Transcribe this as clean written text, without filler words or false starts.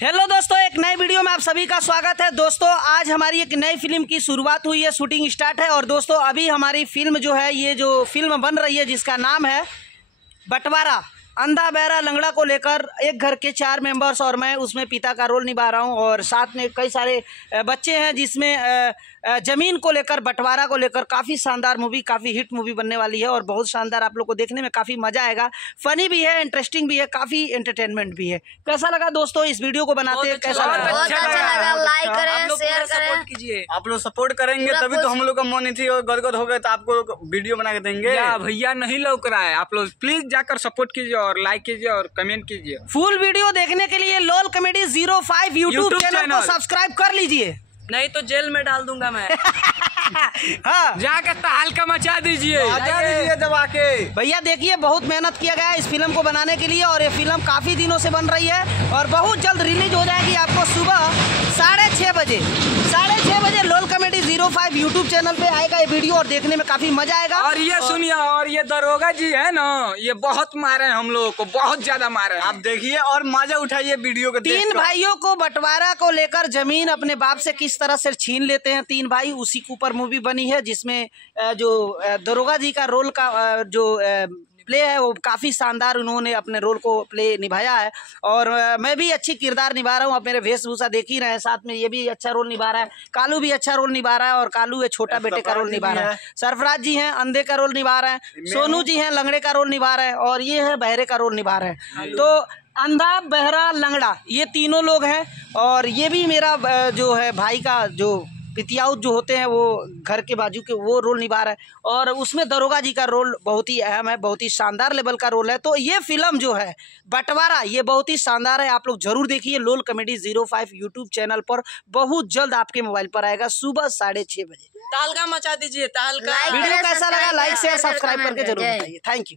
Hello दोस्तों, एक नई वीडियो में आप सभी का स्वागत है। दोस्तों आज हमारी एक नई फिल्म की शुरुआत हुई है, शूटिंग स्टार्ट है। और दोस्तों अभी हमारी फिल्म जो है, ये जो फिल्म बन रही है जिसका नाम है बंटवारा, अंधा बहरा लंगड़ा को लेकर एक घर के 4 मेंबर्स और मैं उसमें पिता का रोल निभा रहा हूं। और साथ में कई सारे बच्चे हैं जिसमें ज़मीन को लेकर, बंटवारा को लेकर काफ़ी शानदार मूवी, काफ़ी हिट मूवी बनने वाली है। और बहुत शानदार, आप लोग को देखने में काफ़ी मज़ा आएगा। फनी भी है, इंटरेस्टिंग भी है, काफ़ी एंटरटेनमेंट भी है। कैसा लगा दोस्तों इस वीडियो को बनाते हैं? कैसा लगा? बहुत अच्छा लगा। लाइक करें, शेयर करें, कीजिए। आप लोग सपोर्ट करेंगे तभी तो हम लोग का मन थी और गदगद हो गए तो आपको वीडियो बना के देंगे। भैया नहीं लौक रहा है, आप लोग प्लीज जाकर सपोर्ट कीजिए और लाइक कीजिए और कमेंट कीजिए। फुल वीडियो देखने के लिए लोल कॉमेडी 05 यूट्यूब चैनल को सब्सक्राइब कर लीजिए, नहीं तो जेल में डाल दूंगा मैं। हाँ जाकर तहलका मचा दीजिए। दबा के भैया देखिए, बहुत मेहनत किया गया है इस फिल्म को बनाने के लिए। और ये फिल्म काफ़ी दिनों से बन रही है और बहुत जल्द रिलीज हो जाएगी आपको सुबह 6:30 बजे लोल कॉमेडी 05 यूट्यूब चैनल पे आएगा ये वीडियो और देखने में काफ़ी मजा आएगा। और ये सुनिए, और ये दरोगा जी है ना, ये बहुत मारे हैं हम लोगों को, बहुत ज्यादा मारे हैं। आप देखिए और मजा उठाइए वीडियो के। 3 भाइयों को बंटवारा को लेकर जमीन अपने बाप से किस तरह से छीन लेते हैं 3 भाई, उसी के ऊपर मूवी बनी है। जिसमें जो दरोगा जी का रोल का जो प्ले है वो काफ़ी शानदार उन्होंने अपने रोल को प्ले निभाया है। और मैं भी अच्छी किरदार निभा रहा हूँ। आप मेरे वेशभूषा देख ही रहे हैं, साथ में ये भी अच्छा रोल निभा रहा है, कालू भी अच्छा रोल निभा रहा है। और कालू है छोटा बेटे का रोल निभा रहा है, सरफराज जी हैं अंधे का रोल निभा रहे हैं, सोनू जी हैं लंगड़े का रोल निभा रहे हैं, और ये है बहरे का रोल निभा रहे हैं। तो अंधा बहरा लंगड़ा ये तीनों लोग हैं। और ये भी मेरा जो है भाई का जो पितियाऊ जो होते हैं वो घर के बाजू के वो रोल निभा रहा है। और उसमें दरोगा जी का रोल बहुत ही अहम है, बहुत ही शानदार लेवल का रोल है। तो ये फिल्म जो है बंटवारा, ये बहुत ही शानदार है। आप लोग जरूर देखिए, लोल कॉमेडी 05 यूट्यूब चैनल पर बहुत जल्द आपके मोबाइल पर आएगा सुबह 6:30 बजे। तहलका मचा दीजिए, तहलका। वीडियो कैसा लगा? लाइक शेयर सब्सक्राइब करके जरूर बताइए। Thank you.